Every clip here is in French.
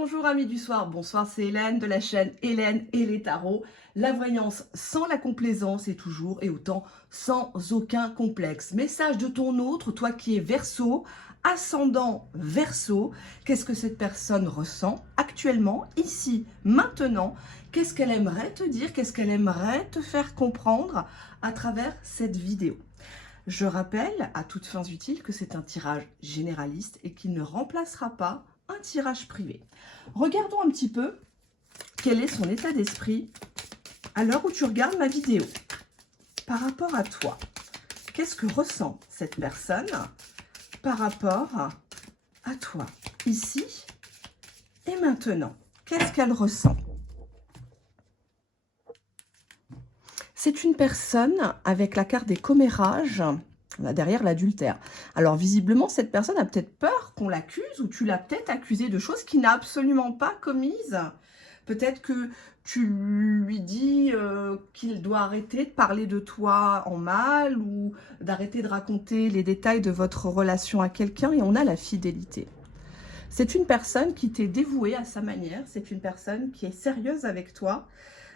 Bonjour amis du soir, bonsoir, c'est Hélène de la chaîne Hélène et les tarots. La voyance sans la complaisance et toujours et autant sans aucun complexe. Message de ton autre, toi qui es Verseau, ascendant Verseau. Qu'est-ce que cette personne ressent actuellement, ici, maintenant? Qu'est-ce qu'elle aimerait te dire? Qu'est-ce qu'elle aimerait te faire comprendre à travers cette vidéo? Je rappelle à toutes fins utiles que c'est un tirage généraliste et qu'il ne remplacera pas un tirage privé. Regardons un petit peu quel est son état d'esprit à l'heure où tu regardes ma vidéo. Par rapport à toi, qu'est-ce que ressent cette personne par rapport à toi, ici et maintenant? Qu'est-ce qu'elle ressent? C'est une personne avec la carte des commérages. On a derrière l'adultère. Alors visiblement, cette personne a peut-être peur qu'on l'accuse ou tu l'as peut-être accusé de choses qu'il n'a absolument pas commises. Peut-être que tu lui dis qu'il doit arrêter de parler de toi en mal ou d'arrêter de raconter les détails de votre relation à quelqu'un, et on a la fidélité. C'est une personne qui t'est dévouée à sa manière, c'est une personne qui est sérieuse avec toi.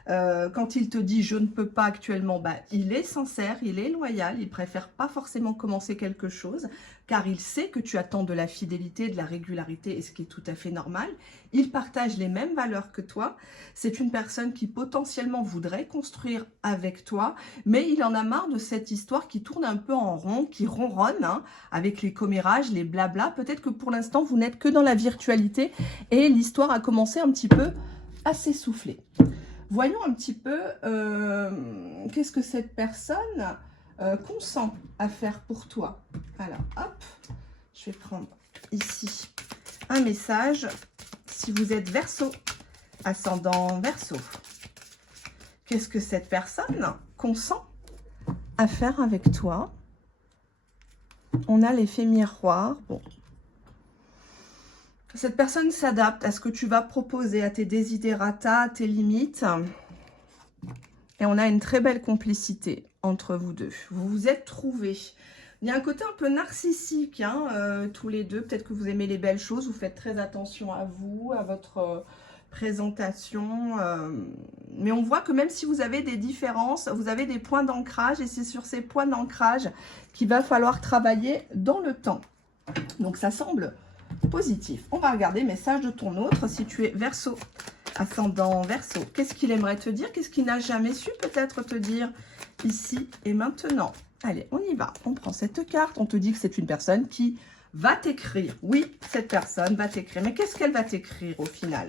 Quand il te dit « je ne peux pas actuellement », bah, il est sincère, il est loyal, il préfère pas forcément commencer quelque chose car il sait que tu attends de la fidélité, de la régularité, et ce qui est tout à fait normal. Il partage les mêmes valeurs que toi. C'est une personne qui potentiellement voudrait construire avec toi, mais il en a marre de cette histoire qui tourne un peu en rond, qui ronronne, hein, avec les commérages, les blabla. Peut-être que pour l'instant, vous n'êtes que dans la virtualité et l'histoire a commencé un petit peu à s'essouffler. Voyons un petit peu qu'est-ce que cette personne consent à faire pour toi. Alors, hop, je vais prendre ici un message. Si vous êtes Verseau, ascendant Verseau, qu'est-ce que cette personne consent à faire avec toi? On a l'effet miroir. Bon. Cette personne s'adapte à ce que tu vas proposer, à tes desiderata, à tes limites. Et on a une très belle complicité entre vous deux. Vous vous êtes trouvés. Il y a un côté un peu narcissique, hein, tous les deux. Peut-être que vous aimez les belles choses. Vous faites très attention à vous, à votre présentation. Mais on voit que même si vous avez des différences, vous avez des points d'ancrage. Et c'est sur ces points d'ancrage qu'il va falloir travailler dans le temps. Donc ça semble positif. On va regarder message de ton autre. Si tu es Verseau, ascendant Verseau, qu'est-ce qu'il aimerait te dire? Qu'est-ce qu'il n'a jamais su peut-être te dire ici et maintenant? Allez, on y va. On prend cette carte. On te dit que c'est une personne qui va t'écrire. Oui, cette personne va t'écrire. Mais qu'est-ce qu'elle va t'écrire au final?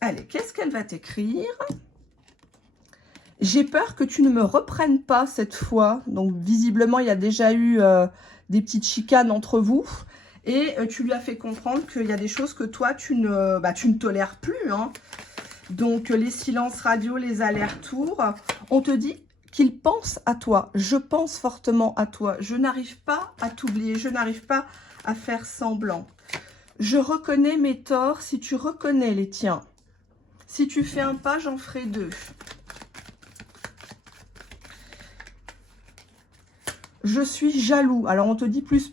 Allez, qu'est-ce qu'elle va t'écrire? J'ai peur que tu ne me reprennes pas cette fois. Donc, visiblement, il y a déjà eu des petites chicanes entre vous. Et tu lui as fait comprendre qu'il y a des choses que toi, tu ne tolères plus. Hein. Donc, les silences radio, les allers-retours, on te dit qu'il pense à toi. Je pense fortement à toi. Je n'arrive pas à t'oublier. Je n'arrive pas à faire semblant. Je reconnais mes torts si tu reconnais les tiens. Si tu fais un pas, j'en ferai deux. Je suis jaloux. Alors, on te dit plus.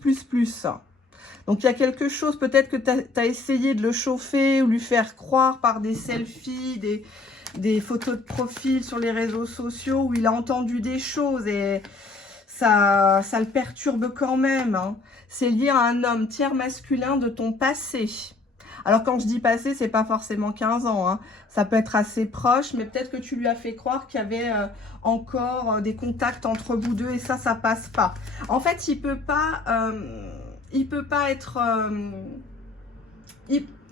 Donc, il y a quelque chose, peut-être que tu as essayé de le chauffer ou lui faire croire par des selfies, des photos de profil sur les réseaux sociaux où il a entendu des choses et ça le perturbe quand même. Hein. C'est lié à un homme tiers masculin de ton passé. Alors, quand je dis passé, c'est pas forcément 15 ans. Hein. Ça peut être assez proche, mais peut-être que tu lui as fait croire qu'il y avait encore des contacts entre vous deux et ça passe pas. En fait, il peut pas être...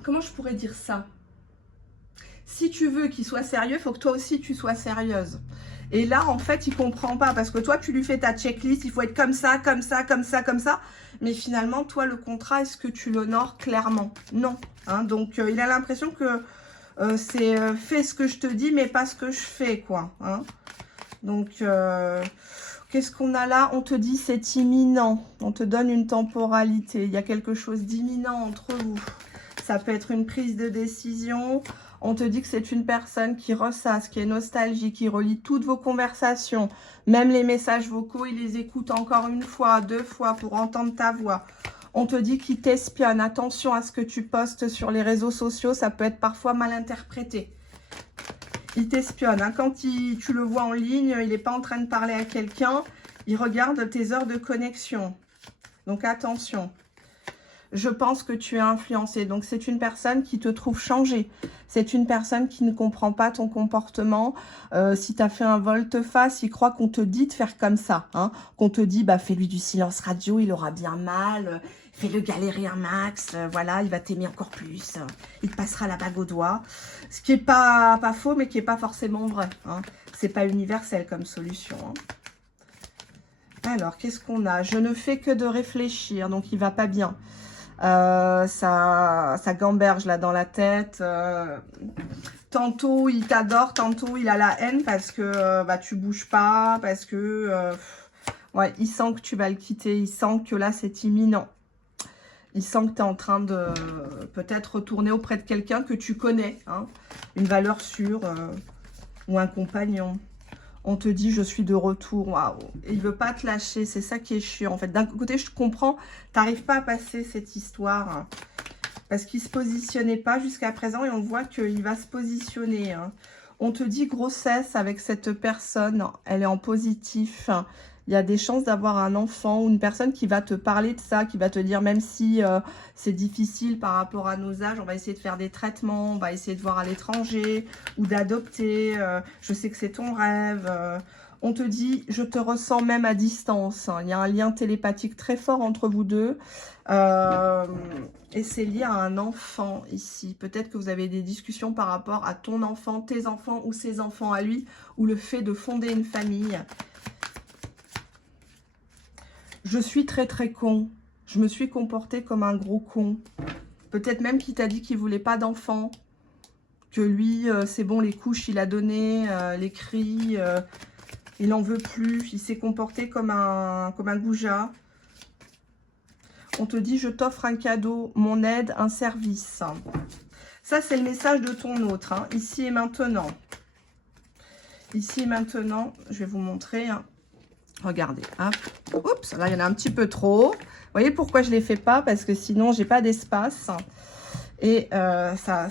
comment je pourrais dire ça? Si tu veux qu'il soit sérieux, il faut que toi aussi tu sois sérieuse. Et là, en fait, il comprend pas parce que toi, tu lui fais ta checklist. Il faut être comme ça, comme ça, comme ça, comme ça. Mais finalement, toi, le contrat, est-ce que tu l'honores clairement? Non. Hein, donc, il a l'impression que c'est fais ce que je te dis, mais pas ce que je fais, quoi. Hein. Donc, qu'est-ce qu'on a là? On te dit c'est imminent. On te donne une temporalité. Il y a quelque chose d'imminent entre vous. Ça peut être une prise de décision. On te dit que c'est une personne qui ressasse, qui est nostalgique, qui relit toutes vos conversations. Même les messages vocaux, il les écoute encore une fois, deux fois pour entendre ta voix. On te dit qu'il t'espionne. Attention à ce que tu postes sur les réseaux sociaux, ça peut être parfois mal interprété. Il t'espionne. Hein. Quand tu le vois en ligne, il n'est pas en train de parler à quelqu'un. Il regarde tes heures de connexion. Donc attention. Je pense que tu es influencé. Donc, c'est une personne qui te trouve changé. C'est une personne qui ne comprend pas ton comportement. Si tu as fait un volte-face, il croit qu'on te dit de faire comme ça. Hein, qu'on te dit, bah, fais-lui du silence radio, il aura bien mal. Fais-le galérer un max. Voilà, il va t'aimer encore plus. Il te passera la bague au doigt. Ce qui n'est pas faux, mais qui n'est pas forcément vrai. Hein. Ce n'est pas universel comme solution. Hein. Alors, qu'est-ce qu'on a? Je ne fais que de réfléchir, donc il va pas bien. Ça gamberge là dans la tête. Tantôt il t'adore, tantôt il a la haine parce que bah, tu bouges pas, parce que ouais, il sent que tu vas le quitter, il sent que là c'est imminent. Il sent que tu es en train de peut-être retourner auprès de quelqu'un que tu connais, hein, une valeur sûre ou un compagnon. On te dit, je suis de retour. Waouh. Et il ne veut pas te lâcher. C'est ça qui est chiant. En fait, d'un côté, je comprends. Tu n'arrives pas à passer cette histoire. Hein, parce qu'il ne se positionnait pas jusqu'à présent. Et on voit qu'il va se positionner. Hein. On te dit grossesse avec cette personne. Elle est en positif. Il y a des chances d'avoir un enfant ou une personne qui va te parler de ça, qui va te dire, même si c'est difficile par rapport à nos âges, on va essayer de faire des traitements, on va essayer de voir à l'étranger ou d'adopter. Je sais que c'est ton rêve. On te dit, je te ressens même à distance. Hein. Il y a un lien télépathique très fort entre vous deux. Et c'est lié à un enfant ici. Peut-être que vous avez des discussions par rapport à ton enfant, tes enfants ou ses enfants à lui, ou le fait de fonder une famille. Je suis très très con. Je me suis comportée comme un gros con. Peut-être même qu'il t'a dit qu'il voulait pas d'enfant. Que lui, c'est bon, les couches, il a donné, les cris, il n'en veut plus. Il s'est comporté comme un goujat. On te dit, je t'offre un cadeau, mon aide, un service. Ça, c'est le message de ton autre, hein, ici et maintenant. Ici et maintenant, je vais vous montrer... Hein. Regardez, hop. Oups, là, il y en a un petit peu trop. Vous voyez pourquoi je ne les fais pas? Parce que sinon, j'ai pas d'espace. Et ça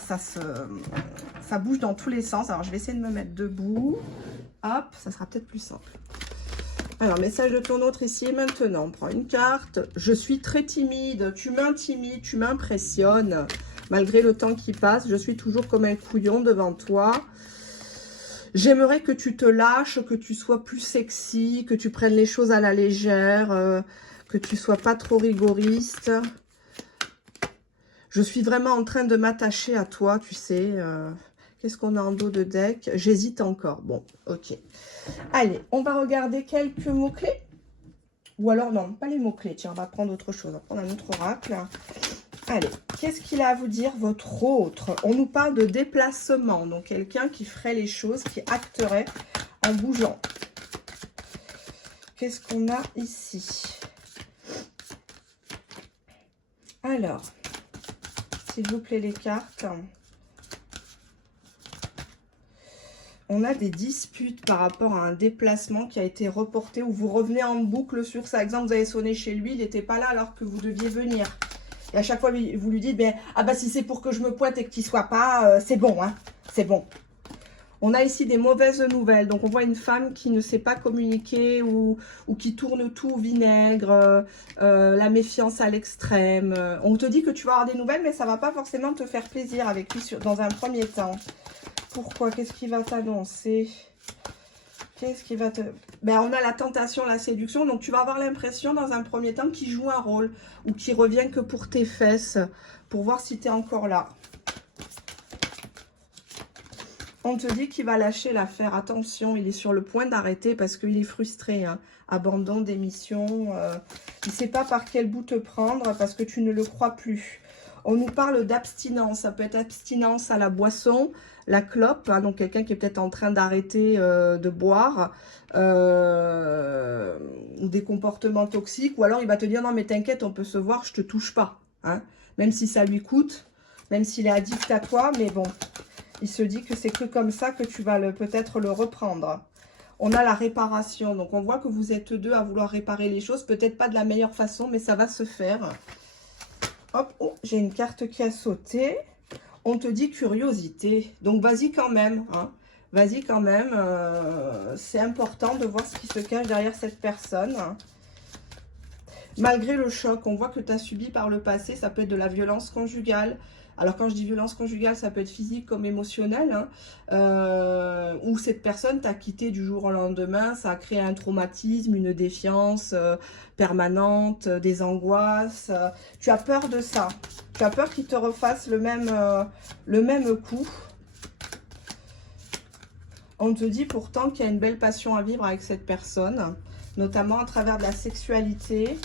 bouge dans tous les sens. Alors, je vais essayer de me mettre debout. Hop, ça sera peut-être plus simple. Alors, message de ton autre ici et maintenant. On prend une carte. Je suis très timide. Tu m'intimides, tu m'impressionnes. Malgré le temps qui passe, je suis toujours comme un couillon devant toi. J'aimerais que tu te lâches, que tu sois plus sexy, que tu prennes les choses à la légère, que tu sois pas trop rigoriste. Je suis vraiment en train de m'attacher à toi, tu sais. Qu'est-ce qu'on a en dos de deck? J'hésite encore. Bon, ok. Allez, on va regarder quelques mots-clés. Ou alors, non, pas les mots-clés. Tiens, on va prendre autre chose. On va prendre un autre oracle. Allez, qu'est-ce qu'il a à vous dire, votre autre? On nous parle de déplacement, donc quelqu'un qui ferait les choses, qui acterait en bougeant. Qu'est-ce qu'on a ici? Alors, s'il vous plaît, les cartes. On a des disputes par rapport à un déplacement qui a été reporté, ou vous revenez en boucle sur ça. Exemple, vous avez sonné chez lui, il n'était pas là alors que vous deviez venir. Et à chaque fois, vous lui dites, ben, ah bah si c'est pour que je me pointe et que tu ne sois pas, c'est bon, hein, c'est bon. On a ici des mauvaises nouvelles. Donc, on voit une femme qui ne sait pas communiquer ou qui tourne tout au vinaigre, la méfiance à l'extrême. On te dit que tu vas avoir des nouvelles, mais ça ne va pas forcément te faire plaisir avec lui dans un premier temps. Pourquoi? Qu'est-ce qui va t'annoncer? Qu'est-ce qui va te... Ben, on a la tentation, la séduction. Donc, tu vas avoir l'impression, dans un premier temps, qu'il joue un rôle ou qu'il revient que pour tes fesses, pour voir si tu es encore là. On te dit qu'il va lâcher l'affaire. Attention, il est sur le point d'arrêter parce qu'il est frustré. Hein. Abandon, démission. Il ne sait pas par quel bout te prendre parce que tu ne le crois plus. On nous parle d'abstinence. Ça peut être abstinence à la boisson, la clope. Hein, donc, quelqu'un qui est peut-être en train d'arrêter de boire. Ou des comportements toxiques. Ou alors, il va te dire, non, mais t'inquiète, on peut se voir, je te touche pas. Hein, même si ça lui coûte. Même s'il est addict à toi. Mais bon, il se dit que c'est que comme ça que tu vas peut-être le reprendre. On a la réparation. Donc, on voit que vous êtes deux à vouloir réparer les choses. Peut-être pas de la meilleure façon, mais ça va se faire. Hop, oh, j'ai une carte qui a sauté. On te dit curiosité. Donc, vas-y quand même. Hein. Vas-y quand même. C'est important de voir ce qui se cache derrière cette personne. Malgré le choc, on voit que tu as subi par le passé. Ça peut être de la violence conjugale. Alors, quand je dis violence conjugale, ça peut être physique comme émotionnelle. Hein, où cette personne t'a quitté du jour au lendemain. Ça a créé un traumatisme, une défiance permanente, des angoisses. Tu as peur de ça. Tu as peur qu'il te refasse le même coup. On te dit pourtant qu'il y a une belle passion à vivre avec cette personne, notamment à travers de la sexualité.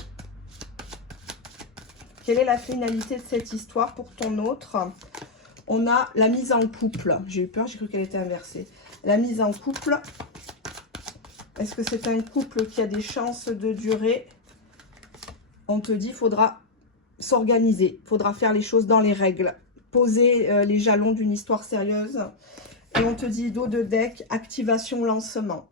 Quelle est la finalité de cette histoire pour ton autre? On a la mise en couple. J'ai eu peur, j'ai cru qu'elle était inversée. La mise en couple. Est-ce que c'est un couple qui a des chances de durer? On te dit qu'il faudra s'organiser. Il faudra faire les choses dans les règles. Poser les jalons d'une histoire sérieuse. Et on te dit dos de deck, activation, lancement.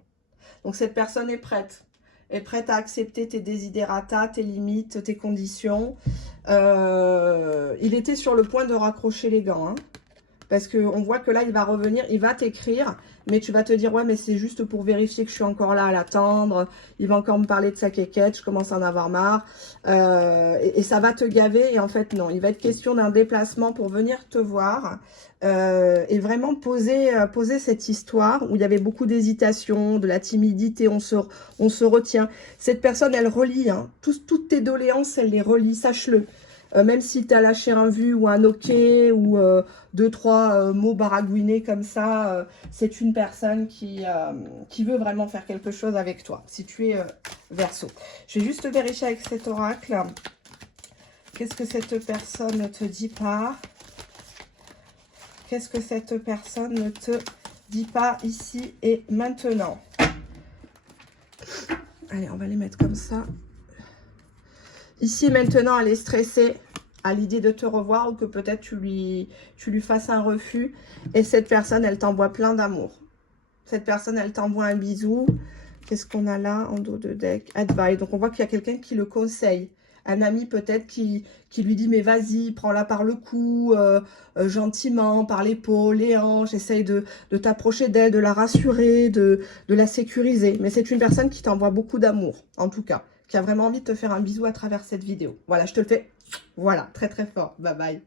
Donc cette personne est prête. Est prête à accepter tes desiderata, tes limites, tes conditions. Il était sur le point de raccrocher les gants. Hein, parce qu'on voit que là, il va revenir, il va t'écrire. Mais tu vas te dire, ouais, mais c'est juste pour vérifier que je suis encore là à l'attendre. Il va encore me parler de sa quéquette, je commence à en avoir marre. Et ça va te gaver. Et en fait, non, il va être question d'un déplacement pour venir te voir. Et vraiment poser cette histoire où il y avait beaucoup d'hésitation, de la timidité, on se retient. Cette personne, elle relie, hein, toutes tes doléances, elle les relie, sache-le. Même si tu as lâché un vu ou un ok ou deux, trois mots baragouinés comme ça, c'est une personne qui veut vraiment faire quelque chose avec toi, si tu es Verseau. Je vais juste vérifier avec cet oracle. Qu'est-ce que cette personne ne te dit pas? Qu'est-ce que cette personne ne te dit pas ici et maintenant? Allez, on va les mettre comme ça. Ici, maintenant, elle est stressée à l'idée de te revoir ou que peut-être tu lui fasses un refus. Et cette personne, elle t'envoie plein d'amour. Cette personne, elle t'envoie un bisou. Qu'est-ce qu'on a là en dos de deck? Advice. Donc, on voit qu'il y a quelqu'un qui le conseille. Un ami peut-être qui lui dit, mais vas-y, prends-la par le cou, gentiment, par l'épaule, les hanches, essaye de t'approcher d'elle, de la rassurer, de la sécuriser. Mais c'est une personne qui t'envoie beaucoup d'amour, en tout cas, qui a vraiment envie de te faire un bisou à travers cette vidéo. Voilà, je te le fais, voilà, très très fort. Bye bye.